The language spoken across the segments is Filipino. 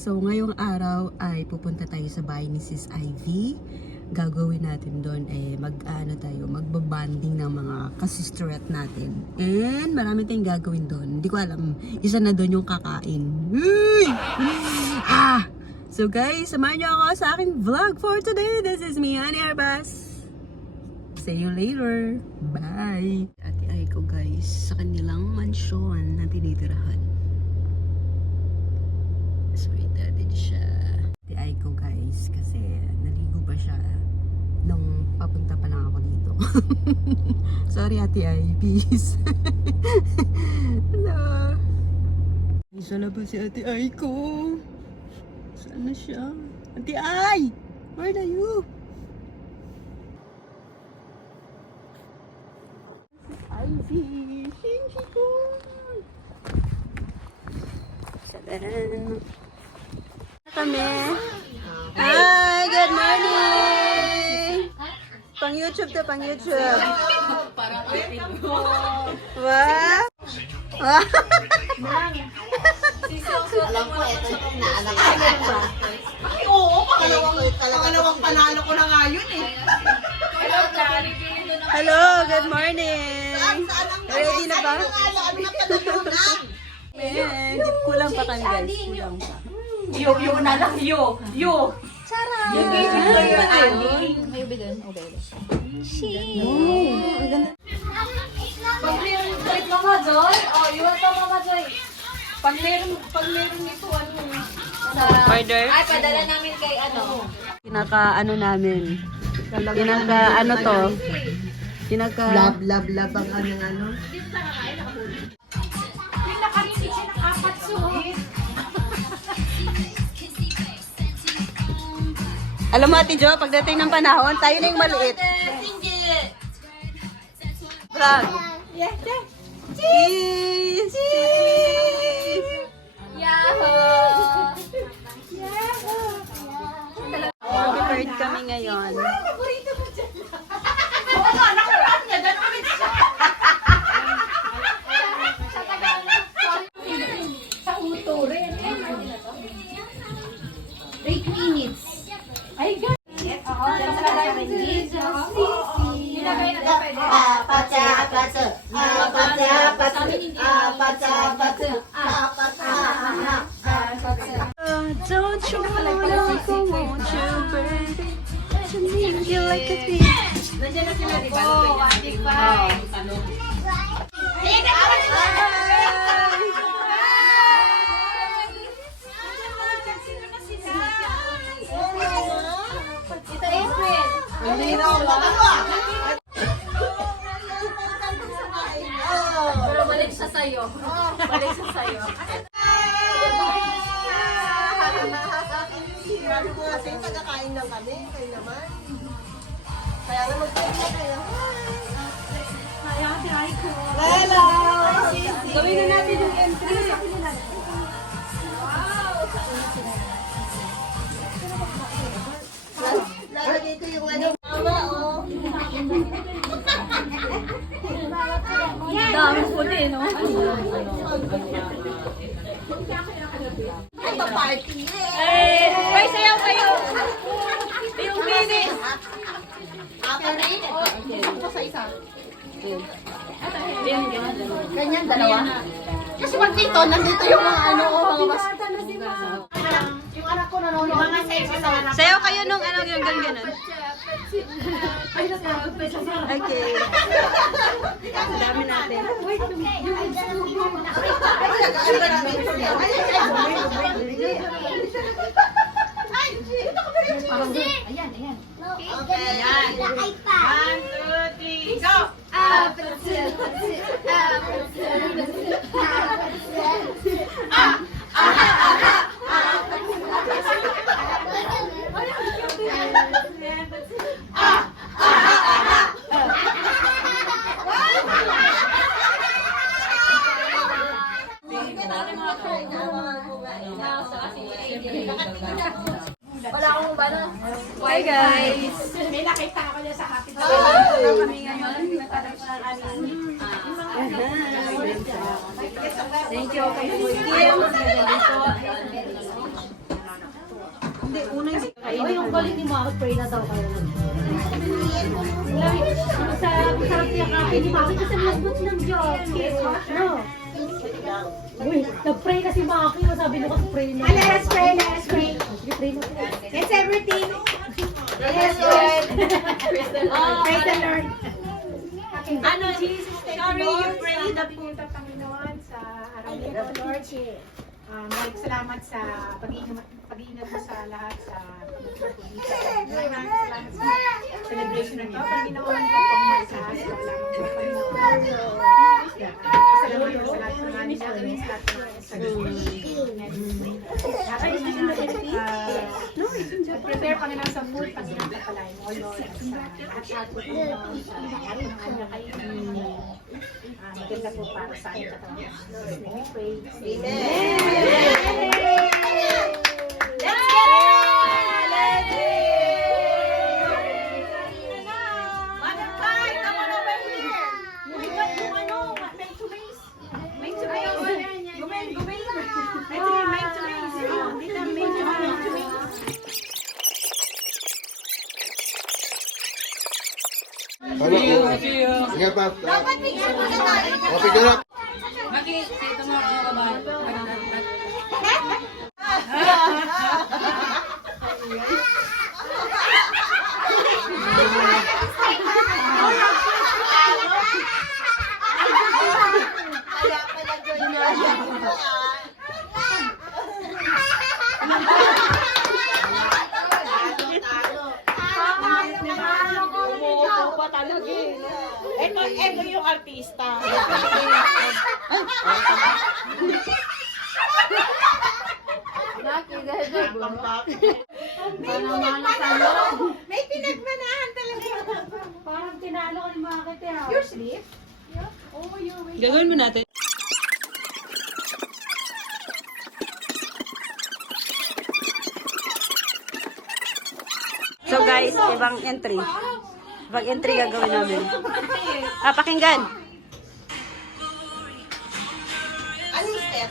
So, ngayong araw ay pupunta tayo sa bahay ni Sis Ivy. Gagawin natin doon magbabanding ng mga kasisteret natin. And marami tayong gagawin doon. Hindi ko alam, isa na doon yung kakain. So guys, samahan niyo ako sa aking vlog for today. This is me, Annie Arbas. See you later. Bye. Ate Aiko guys, sa kanilang mansyon na tinitirahan. Sweet natin siya. Ate Aiko guys, kasi naligo ba siya nung papunta pa lang ako dito. Sorry Ate Ai, peace. Hello. Isa na ba si Ate Aiko? Saan na siya? Ate Ai! Where are you? Ivy! Shinji ko! Salam! Kami! Hi! Good morning! Pang YouTube to, pang YouTube! Wow! Alam ko, ito yung naanak ko. Ay, oo, pangalawang panalo ko na nga yun eh. Hello, good morning! Ready na ba? Man, kulang pa kami guys, kulang pa. Yo na lang, yo. Sarap! Yung May ubi dun? Okay. Ang ganda. Pag meron, wait Mama Joy. Oh, iwan to Mama Joy. Pag meron ito, Order? Ay, padala namin kay Pinaka-ano namin. Pinaka-ano to? Pinaka... Lab ang ano. Yung nakarinig siya ng 4 suhit. Alam mo Ate Jo, pagdating ng panahon, tayo na yung maliit. Vlog. Cheese! Cheese! Yahoo! Prepared kami ngayon. Oo nga, nakaraan niya. Dano kami siya. Sa uto rin. 8 minutes. Ay, God. Oo, nilagay na pwede. Don't you wanna go, won't you, baby? To me, you like a bee. Nandiyan na sila, di ba? Oo, adik pa. Ito April. Pero balik siya sa'yo. Balik siya sa'yo. Sabi ko nga sa'yo, tagakain lang kami. Kayo naman. Kaya nga mag-tag na kayo. Hello! Gawin na natin yung entry. Lalagay ko yung ano. Mama, oh. Dami puti, no? Ito party eh. Ay, sayaw kayo! Yung finish! Apat na yun. Ito sa isa. Ganyan, dalawa. Kasi pag dito, nandito yung mga ano, mga mas... Yung anak ko nanonood. Yung mga sa Sayaw kayo nung ano yung ganun. Okay. Ang dami natin. Ayan, ayan. Okay, yan. 1, 2, 3, go! Wala akong bala. Hi guys! May nakita ako niya sa happy Kami ngayon. Thank you kay Kuya Kim. Ang galing ni Maki, pray na daw kayo. Masarap niya kape ni Maki kasi lambot ng jacket. No? Uy, nag-pray na si Maki. Sabi nyo kasi pray na. Let's pray, let's pray. Sige, pray na. It's everything. Yes, Lord. Praise the Lord. Ano, sorry, you pray the Punta Panginoon sa harap nito, Lord. Salamat sa pag-iingat mo sa lahat sa salamat sa celebration na ito. Panginoon, pagpangmal sa salamat sa Panginoon. Salamat sa lahat ng mga nilagawin sa lahat ng prepare Panginoon sa food, Panginoon sa palain mo, Lord. At sa lahat po Panginoon, sa lahat ng kanya kayo. Maganda po para sa ating katawan. Lord, may we pray. Sige pa. Dapat picture muna tayo. O, picture up. Ito yung artista. May pinagmanahan talaga. Parang tinalo ko ni Maki. Your sleep? Gagawin mo natin. So guys, ibang entry. Ibang entry gagawin namin. Pakinggan. Anong step?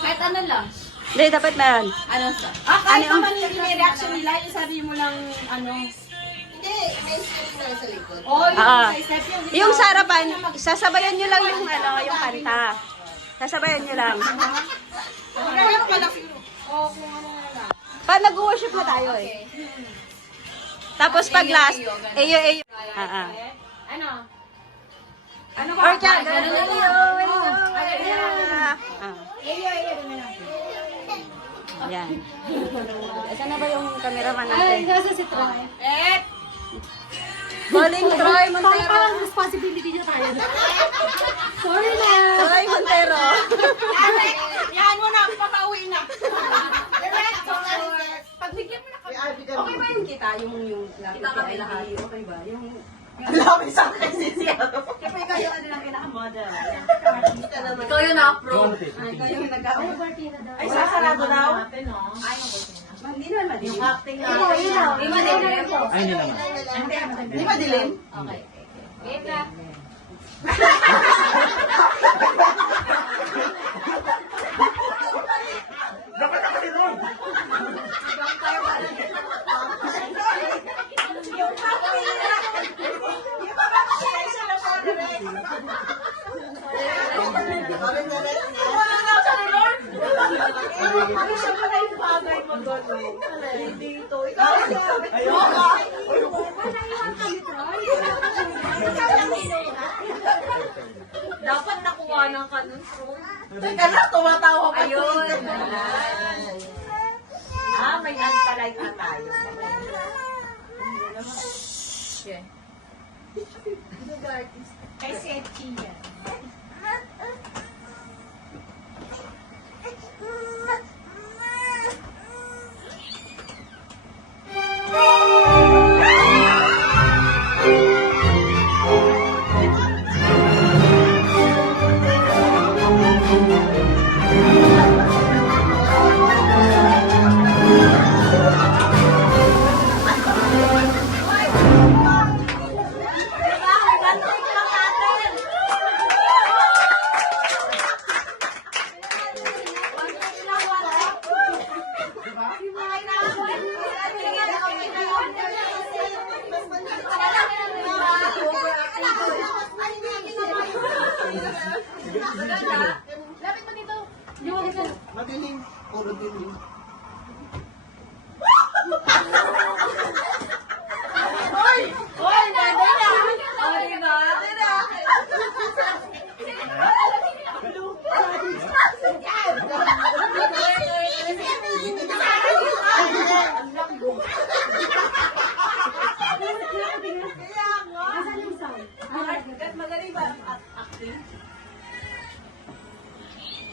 Kahit ano lang. Hindi, dapat meron. Kahit Ano? naman yung reaction nila, yung sabi mo lang, ano. Hindi, may step na sa likod. Oh, step Yung sa harapan, sasabayan nyo lang yung ano, yung kanta. Sasabayan nyo lang. Magkano malaki mo? Pa nag-worship na tayo eh. Tapos pag last, eyo. Ano? Ano Or kaya, ganun lang yun. Yan. Saan na ba yung cameraman Ay, natin? nasa si Troy. Bowling Troy Montero. Parang responsibility niya tayo. Sorry na. Troy Montero. Yan mo na, papauwi na. Pagbigyan mo na kami. Okay ba yung kita? Yung kita kami lahat. Okay ba? Yung Alam mo sa akin si Siya. Siyempre ikaw yung ano lang pinaka-model. Ikaw yung na-approve. Ikaw yung nag-ako. Ay, sasarado daw? Hindi naman madilim. Yung acting na. Hindi madilim. Ay, hindi naman. Di ba dilim? Okay. Wait lang. Siya pala yung father mo doon. Dito. Ikaw. Dapat nakuha ng kanon. Teka na, tumatawa pa. Ayun. May antalay na tayo. Kay Seti yan. Lapit mo dito. Madilim. Puro dilim.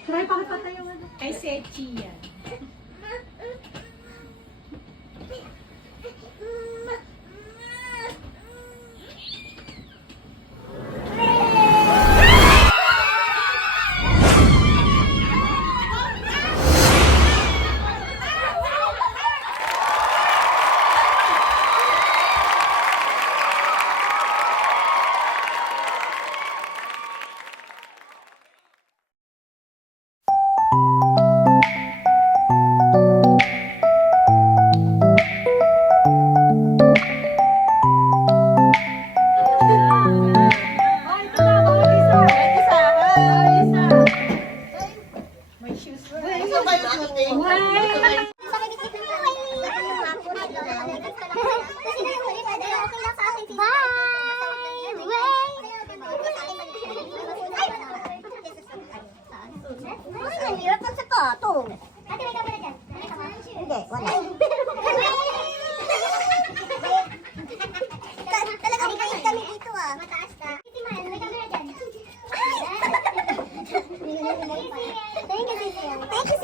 Try pakipatay yung ano. Kay Sechi yan. Isa ba yung shooting? Ang hirap ng sapato. Ate, may camera dyan. Hindi, wala. Talagang bait kami dito ah. Mataas ka. Titi Man, may camera dyan. Thank you, Thank you